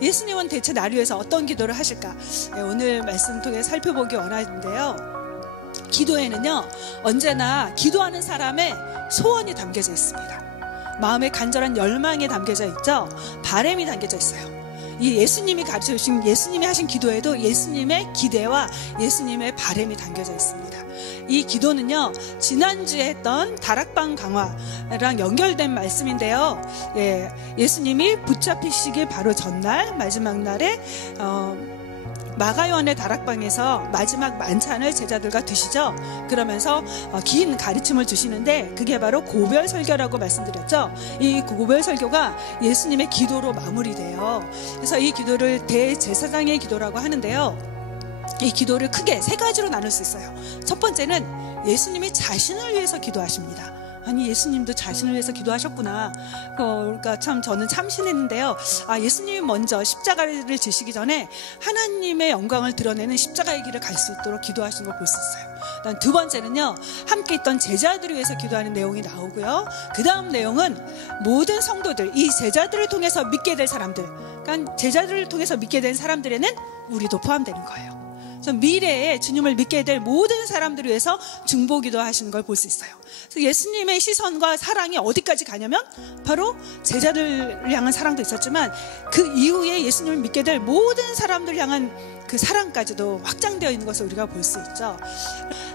예수님은 대체 나를 위해서 어떤 기도를 하실까? 오늘 말씀 통해 살펴보기 원하는데요. 기도에는요, 언제나 기도하는 사람의 소원이 담겨져 있습니다. 마음의 간절한 열망이 담겨져 있죠. 바람이 담겨져 있어요. 이 예수님이 가르쳐 주신, 예수님이 하신 기도에도 예수님의 기대와 예수님의 바람이 담겨져 있습니다. 이 기도는요, 지난주에 했던 다락방 강화랑 연결된 말씀인데요. 예수님이 붙잡히시기 바로 전날, 마지막 날에 마가요한의 다락방에서 마지막 만찬을 제자들과 드시죠. 그러면서 긴 가르침을 주시는데 그게 바로 고별설교라고 말씀드렸죠. 이 고별설교가 예수님의 기도로 마무리돼요. 그래서 이 기도를 대제사장의 기도라고 하는데요. 이 기도를 크게 세 가지로 나눌 수 있어요. 첫 번째는 예수님이 자신을 위해서 기도하십니다. 아니, 예수님도 자신을 위해서 기도하셨구나. 그러니까 참 저는 참신했는데요. 예수님이 먼저 십자가를 지시기 전에 하나님의 영광을 드러내는 십자가의 길을 갈 수 있도록 기도하신 걸 볼 수 있어요. 두 번째는요, 함께 있던 제자들을 위해서 기도하는 내용이 나오고요. 그 다음 내용은 모든 성도들, 이 제자들을 통해서 믿게 될 사람들, 그러니까 제자들을 통해서 믿게 된 사람들에는 우리도 포함되는 거예요. 그래서 미래에 주님을 믿게 될 모든 사람들을 위해서 중보기도 하시는 걸 볼 수 있어요. 그래서 예수님의 시선과 사랑이 어디까지 가냐면 바로 제자들을 향한 사랑도 있었지만 그 이후에 예수님을 믿게 될 모든 사람들을 향한 그 사랑까지도 확장되어 있는 것을 우리가 볼 수 있죠.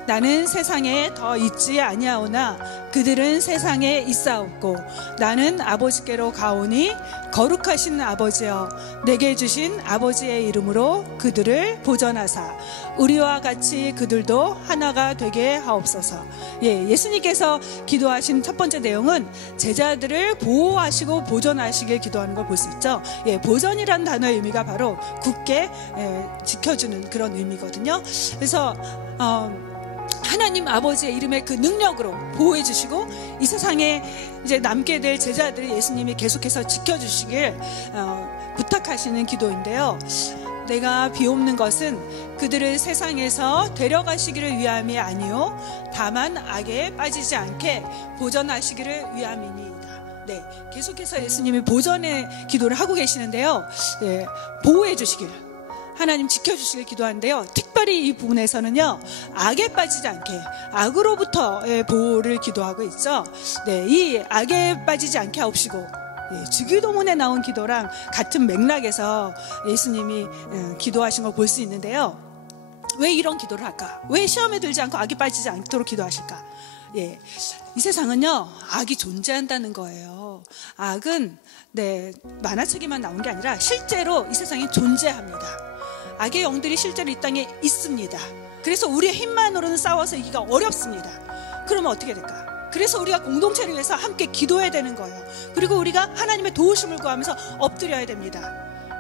나는 세상에 더 있지 아니하오나 그들은 세상에 있사옵고 나는 아버지께로 가오니 거룩하신 아버지여 내게 주신 아버지의 이름으로 그들을 보전하사 우리와 같이 그들도 하나가 되게 하옵소서. 예수님께서 기도하신 첫 번째 내용은 제자들을 보호하시고 보존하시길 기도하는 걸 볼 수 있죠. 보존이라는 단어의 의미가 바로 굳게 지켜주는 그런 의미거든요. 그래서 하나님 아버지의 이름의 그 능력으로 보호해 주시고 이 세상에 이제 남게 될 제자들을 예수님이 계속해서 지켜주시길 부탁하시는 기도인데요. 내가 비옵는 것은 그들을 세상에서 데려가시기를 위함이 아니요 다만 악에 빠지지 않게 보전하시기를 위함이니이다. 계속해서 예수님이 보전의 기도를 하고 계시는데요. 보호해 주시기를, 하나님 지켜주시길 기도하는데요. 특별히 이 부분에서는요, 악에 빠지지 않게, 악으로부터의 보호를 기도하고 있죠. 이 악에 빠지지 않게 하옵시고, 주기도문에 나온 기도랑 같은 맥락에서 예수님이 기도하신 걸 볼 수 있는데요. 왜 이런 기도를 할까? 왜 시험에 들지 않고 악에 빠지지 않도록 기도하실까? 이 세상은요, 악이 존재한다는 거예요. 악은 만화책에만 나온 게 아니라 실제로 이 세상에 존재합니다. 악의 영들이 실제로 이 땅에 있습니다. 그래서 우리의 힘만으로는 싸워서 이기가 어렵습니다. 그러면 어떻게 될까? 그래서 우리가 공동체를 위해서 함께 기도해야 되는 거예요. 그리고 우리가 하나님의 도우심을 구하면서 엎드려야 됩니다.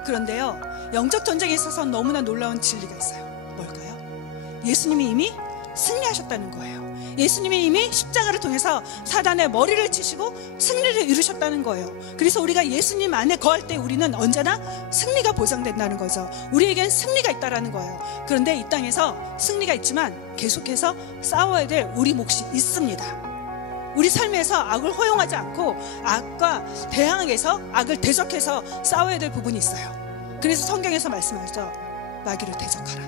그런데요, 영적 전쟁에 있어서 너무나 놀라운 진리가 있어요. 뭘까요? 예수님이 이미 승리하셨다는 거예요. 예수님이 이미 십자가를 통해서 사단의 머리를 치시고 승리를 이루셨다는 거예요. 그래서 우리가 예수님 안에 거할 때 우리는 언제나 승리가 보장된다는 거죠. 우리에겐 승리가 있다라는 거예요. 그런데 이 땅에서 승리가 있지만 계속해서 싸워야 될 우리 몫이 있습니다. 우리 삶에서 악을 허용하지 않고 악과 대항해서 악을 대적해서 싸워야 될 부분이 있어요. 그래서 성경에서 말씀하죠. 마귀를 대적하라.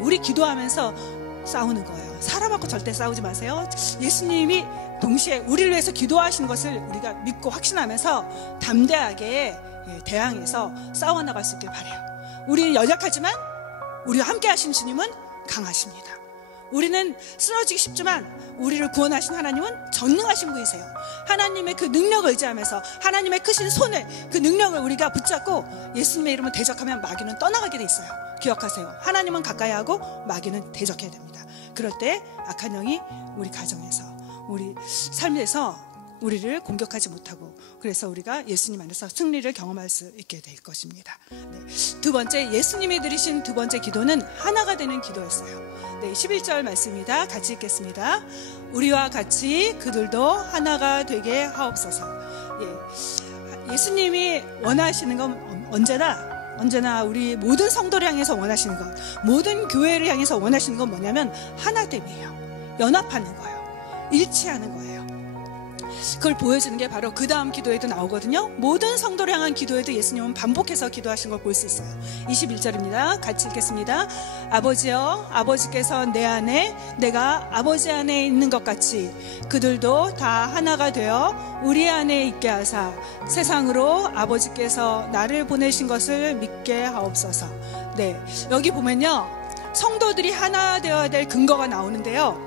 우리 기도하면서 싸우는 거예요. 사람하고 절대 싸우지 마세요. 예수님이 동시에 우리를 위해서 기도하시는 것을 우리가 믿고 확신하면서 담대하게 대항해서 싸워나갈 수 있길 바라요. 우리는 연약하지만 우리와 함께 하신 주님은 강하십니다. 우리는 쓰러지기 쉽지만 우리를 구원하신 하나님은 전능하신 분이세요. 하나님의 그 능력을 의지하면서 하나님의 크신 손을, 그 능력을 우리가 붙잡고 예수님의 이름을 대적하면 마귀는 떠나가게 돼 있어요. 기억하세요. 하나님은 가까이 하고 마귀는 대적해야 됩니다. 그럴 때 악한 영이 우리 가정에서, 우리 삶에서 우리를 공격하지 못하고, 그래서 우리가 예수님 안에서 승리를 경험할 수 있게 될 것입니다. 두 번째, 예수님이 드리신 두 번째 기도는 하나가 되는 기도였어요. 11절 말씀입니다. 같이 읽겠습니다. 우리와 같이 그들도 하나가 되게 하옵소서. 예수님이 원하시는 건 언제나 우리 모든 성도를 향해서 원하시는 것, 모든 교회를 향해서 원하시는 건 뭐냐면 하나됨이에요. 연합하는 거예요. 일치하는 거예요. 그걸 보여주는 게 바로 그 다음 기도에도 나오거든요. 모든 성도를 향한 기도에도 예수님은 반복해서 기도하신 걸 볼 수 있어요. 21절입니다. 같이 읽겠습니다. 아버지여, 아버지께서 내 안에, 내가 아버지 안에 있는 것 같이 그들도 다 하나가 되어 우리 안에 있게 하사 세상으로 아버지께서 나를 보내신 것을 믿게 하옵소서. 네, 여기 보면요, 성도들이 하나 되어야 될 근거가 나오는데요,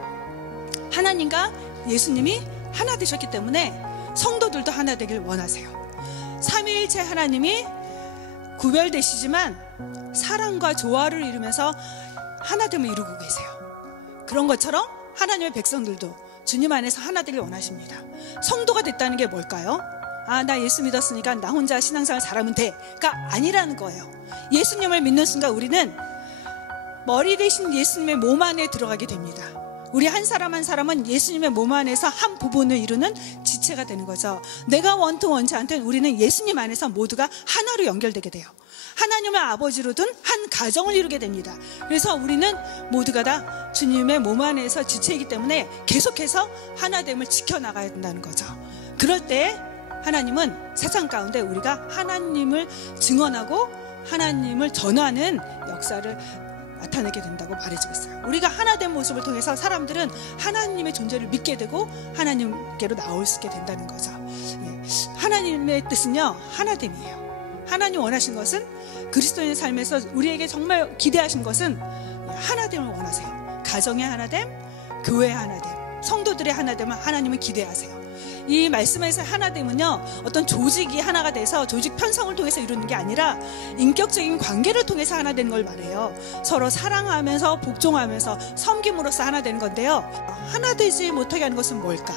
하나님과 예수님이 하나 되셨기 때문에 성도들도 하나 되길 원하세요. 삼위일체 하나님이 구별되시지만 사랑과 조화를 이루면서 하나됨을 이루고 계세요. 그런 것처럼 하나님의 백성들도 주님 안에서 하나 되길 원하십니다. 성도가 됐다는 게 뭘까요? 아, 나 예수 믿었으니까 나 혼자 신앙생활 잘하면 돼가 아니라는 거예요. 예수님을 믿는 순간 우리는 머리 대신 예수님의 몸 안에 들어가게 됩니다. 우리 한 사람 한 사람은 예수님의 몸 안에서 한 부분을 이루는 지체가 되는 거죠. 내가 원튼 원치 않든 우리는 예수님 안에서 모두가 하나로 연결되게 돼요. 하나님을 아버지로 둔 한 가정을 이루게 됩니다. 그래서 우리는 모두가 다 주님의 몸 안에서 지체이기 때문에 계속해서 하나됨을 지켜나가야 된다는 거죠. 그럴 때 하나님은 세상 가운데 우리가 하나님을 증언하고 하나님을 전하는 역사를 나타내게 된다고 말해주고 있어요. 우리가 하나된 모습을 통해서 사람들은 하나님의 존재를 믿게 되고 하나님께로 나올 수 있게 된다는 거죠. 하나님의 뜻은요, 하나됨이에요. 하나님 원하신 것은, 그리스도인의 삶에서 우리에게 정말 기대하신 것은 하나됨을 원하세요. 가정의 하나됨, 교회의 하나됨, 성도들의 하나됨을 하나님은 기대하세요. 이 말씀에서 하나됨은요, 어떤 조직이 하나가 돼서 조직 편성을 통해서 이루는 게 아니라 인격적인 관계를 통해서 하나 되는 걸 말해요. 서로 사랑하면서 복종하면서 섬김으로써 하나 되는 건데요, 하나 되지 못하게 하는 것은 뭘까?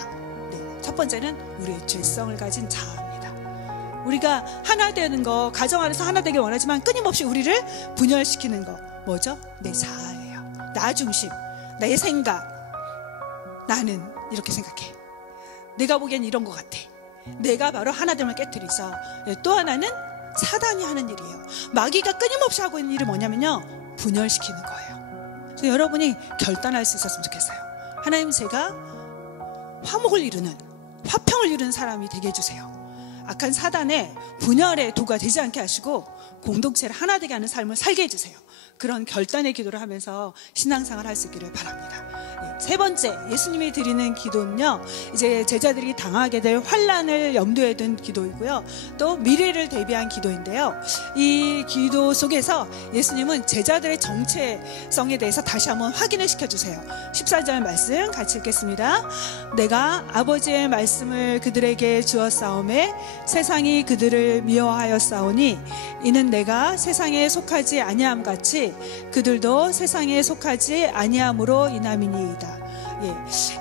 네, 첫 번째는 우리의 죄성을 가진 자아입니다. 우리가 하나 되는 거, 가정 안에서 하나 되길 원하지만 끊임없이 우리를 분열시키는 거 뭐죠? 내 자아예요. 나 중심, 내 생각, 나는 이렇게 생각해, 내가 보기엔 이런 것 같아. 내가 바로 하나됨을 깨트리죠. 또 하나는 사단이 하는 일이에요. 마귀가 끊임없이 하고 있는 일이 뭐냐면요, 분열시키는 거예요. 그래서 여러분이 결단할 수 있었으면 좋겠어요. 하나님, 제가 화목을 이루는, 화평을 이루는 사람이 되게 해주세요. 악한 사단의 분열의 도가 되지 않게 하시고 공동체를 하나 되게 하는 삶을 살게 해주세요. 그런 결단의 기도를 하면서 신앙생활 할 수 있기를 바랍니다. 세 번째, 예수님이 드리는 기도는요, 이제 제자들이 당하게 될 환난을 염두에 둔 기도이고요, 또 미래를 대비한 기도인데요, 이 기도 속에서 예수님은 제자들의 정체성에 대해서 다시 한번 확인을 시켜주세요. 14절 말씀 같이 읽겠습니다. 내가 아버지의 말씀을 그들에게 주었사오매 세상이 그들을 미워하였사오니 이는 내가 세상에 속하지 아니함 같이 그들도 세상에 속하지 아니함으로 인함이니이다.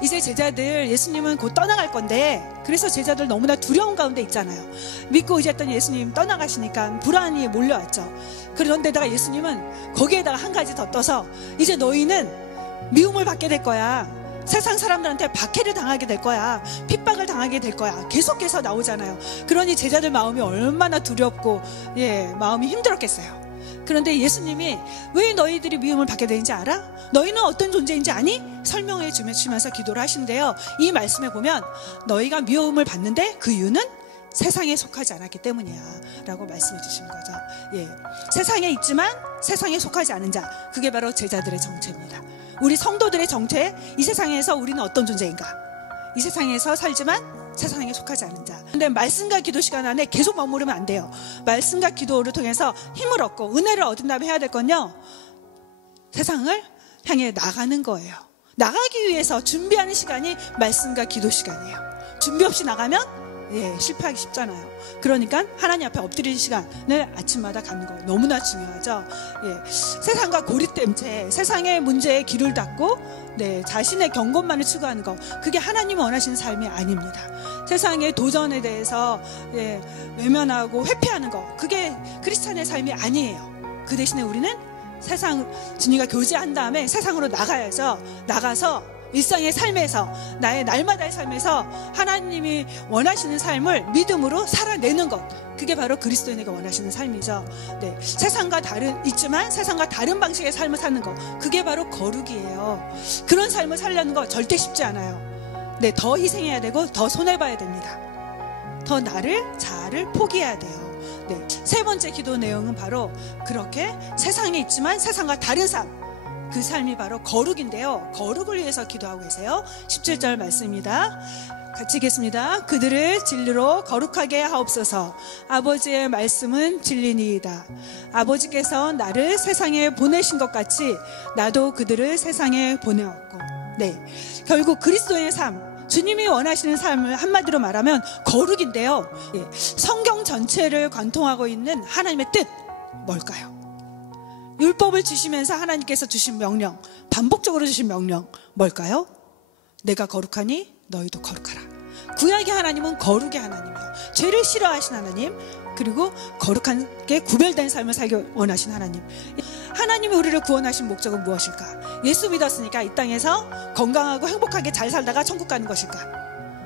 이제 제자들, 예수님은 곧 떠나갈 건데, 그래서 제자들 너무나 두려운 가운데 있잖아요. 믿고 의지했던 예수님 떠나가시니까 불안이 몰려왔죠. 그런데다가 예수님은 거기에다가 한 가지 더 떠서, 이제 너희는 미움을 받게 될 거야, 세상 사람들한테 박해를 당하게 될 거야, 핍박을 당하게 될 거야, 계속해서 나오잖아요. 그러니 제자들 마음이 얼마나 두렵고 마음이 힘들었겠어요. 그런데 예수님이 왜 너희들이 미움을 받게 되는지 알아? 너희는 어떤 존재인지 아니? 설명해 주면서 기도를 하시는데요, 이 말씀에 보면 너희가 미움을 받는데 그 이유는 세상에 속하지 않았기 때문이야 라고 말씀해 주시는 거죠. 세상에 있지만 세상에 속하지 않은 자, 그게 바로 제자들의 정체입니다. 우리 성도들의 정체, 이 세상에서 우리는 어떤 존재인가? 이 세상에서 살지만 세상에 속하지 않은 자. 근데 말씀과 기도 시간 안에 계속 머무르면 안 돼요. 말씀과 기도를 통해서 힘을 얻고 은혜를 얻은 다음에 해야 될 건요, 세상을 향해 나가는 거예요. 나가기 위해서 준비하는 시간이 말씀과 기도 시간이에요. 준비 없이 나가면 실패하기 쉽잖아요. 그러니까 하나님 앞에 엎드리는 시간을 아침마다 갖는 거 너무나 중요하죠. 세상과 고립된 채 세상의 문제에 귀를 닫고 자신의 경건만을 추구하는 거, 그게 하나님이 원하시는 삶이 아닙니다. 세상의 도전에 대해서 외면하고 회피하는 거, 그게 크리스찬의 삶이 아니에요. 그 대신에 우리는 세상, 주님과 교제한 다음에 세상으로 나가야죠. 나가서 일상의 삶에서, 나의 날마다의 삶에서 하나님이 원하시는 삶을 믿음으로 살아내는 것, 그게 바로 그리스도인에게 원하시는 삶이죠. 세상과 있지만 세상과 다른 방식의 삶을 사는 것, 그게 바로 거룩이에요. 그런 삶을 살려는 거 절대 쉽지 않아요. 네, 더 희생해야 되고 더 손해봐야 됩니다. 더 나를 자아를 포기해야 돼요. 네, 세 번째 기도 내용은 바로 그렇게 세상에 있지만 세상과 다른 삶, 그 삶이 바로 거룩인데요. 거룩을 위해서 기도하고 계세요. 17절 말씀입니다. 같이 읽겠습니다. 그들을 진리로 거룩하게 하옵소서. 아버지의 말씀은 진리니이다. 아버지께서 나를 세상에 보내신 것 같이 나도 그들을 세상에 보내었고. 네, 결국 그리스도의 삶, 주님이 원하시는 삶을 한마디로 말하면 거룩인데요. 예, 성경 전체를 관통하고 있는 하나님의 뜻 뭘까요? 율법을 주시면서 하나님께서 주신 명령, 반복적으로 주신 명령 뭘까요? 내가 거룩하니 너희도 거룩하라. 구약의 하나님은 거룩의 하나님이에요. 죄를 싫어하신 하나님, 그리고 거룩하게 구별된 삶을 살기 원하신 하나님. 하나님이 우리를 구원하신 목적은 무엇일까? 예수 믿었으니까 이 땅에서 건강하고 행복하게 잘 살다가 천국 가는 것일까?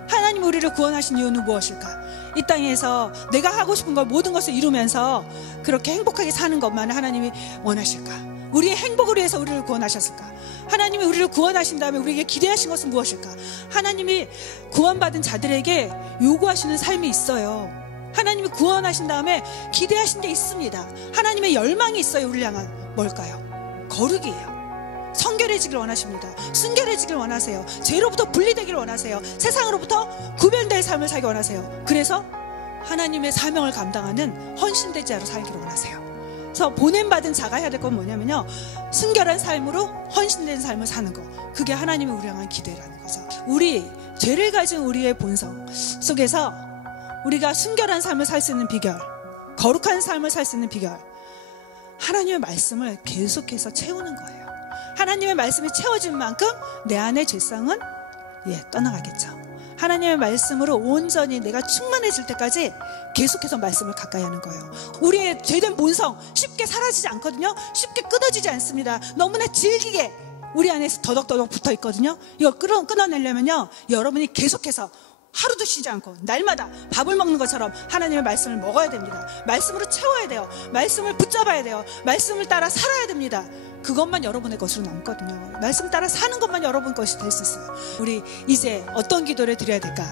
하나님이 우리를 구원하신 이유는 무엇일까? 이 땅에서 내가 하고 싶은 걸 모든 것을 이루면서 그렇게 행복하게 사는 것만 하나님이 원하실까? 우리의 행복을 위해서 우리를 구원하셨을까? 하나님이 우리를 구원하신 다음에 우리에게 기대하신 것은 무엇일까? 하나님이 구원받은 자들에게 요구하시는 삶이 있어요. 하나님이 구원하신 다음에 기대하신 게 있습니다. 하나님의 열망이 있어요. 우리를 향한. 뭘까요? 거룩이에요. 성결해지길 원하십니다. 순결해지길 원하세요. 죄로부터 분리되길 원하세요. 세상으로부터 구별될 삶을 살기 원하세요. 그래서 하나님의 사명을 감당하는 헌신된 자로 살기를 원하세요. 그래서 보냄받은 자가 해야 될 건 뭐냐면요, 순결한 삶으로 헌신된 삶을 사는 거. 그게 하나님이 우리 향한 기대라는 거죠. 우리 죄를 가진 우리의 본성 속에서 우리가 순결한 삶을 살 수 있는 비결, 거룩한 삶을 살 수 있는 비결, 하나님의 말씀을 계속해서 채우는 거예요. 하나님의 말씀이 채워진 만큼 내 안의 죄성은 떠나가겠죠. 하나님의 말씀으로 온전히 내가 충만해질 때까지 계속해서 말씀을 가까이 하는 거예요. 우리의 죄된 본성 쉽게 사라지지 않거든요. 쉽게 끊어지지 않습니다. 너무나 질기게 우리 안에서 더덕더덕 붙어 있거든요. 이걸 끊어내려면요, 여러분이 계속해서 하루도 쉬지 않고 날마다 밥을 먹는 것처럼 하나님의 말씀을 먹어야 됩니다. 말씀으로 채워야 돼요. 말씀을 붙잡아야 돼요. 말씀을 따라 살아야 됩니다. 그것만 여러분의 것으로 남거든요. 말씀 따라 사는 것만 여러분 것이 될 수 있어요. 우리 이제 어떤 기도를 드려야 될까?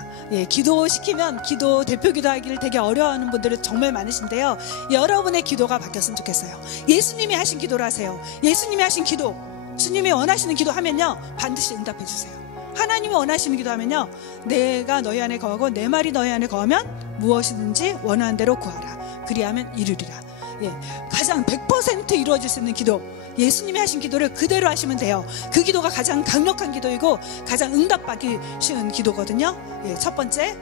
기도시키면 기도 대표 기도하기를 되게 어려워하는 분들은 정말 많으신데요, 여러분의 기도가 바뀌었으면 좋겠어요. 예수님이 하신 기도를 하세요. 예수님이 하신 기도, 주님이 원하시는 기도 하면요, 반드시 응답해 주세요. 하나님이 원하시는 기도하면요, 내가 너희 안에 거하고 내 말이 너희 안에 거하면 무엇이든지 원하는 대로 구하라. 그리하면 이루리라. 가장 100% 이루어질 수 있는 기도, 예수님이 하신 기도를 그대로 하시면 돼요. 그 기도가 가장 강력한 기도이고 가장 응답받기 쉬운 기도거든요. 첫 번째,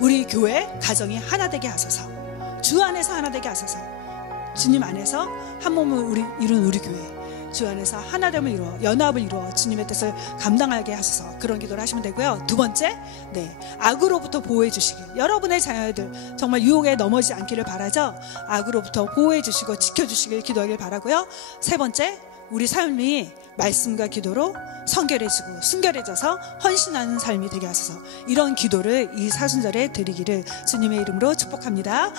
우리 교회 가정이 하나 되게 하소서. 주 안에서 하나 되게 하소서. 주님 안에서 한 몸을 이룬 우리 교회, 주 안에서 하나됨을 이루어 연합을 이루어 주님의 뜻을 감당하게 하소서. 그런 기도를 하시면 되고요. 두 번째, 악으로부터 보호해 주시길. 여러분의 자녀들 정말 유혹에 넘어지지 않기를 바라죠. 악으로부터 보호해 주시고 지켜주시길 기도하길 바라고요. 세 번째, 우리 삶이 말씀과 기도로 성결해지고 순결해져서 헌신하는 삶이 되게 하소서. 이런 기도를 이 사순절에 드리기를 주님의 이름으로 축복합니다.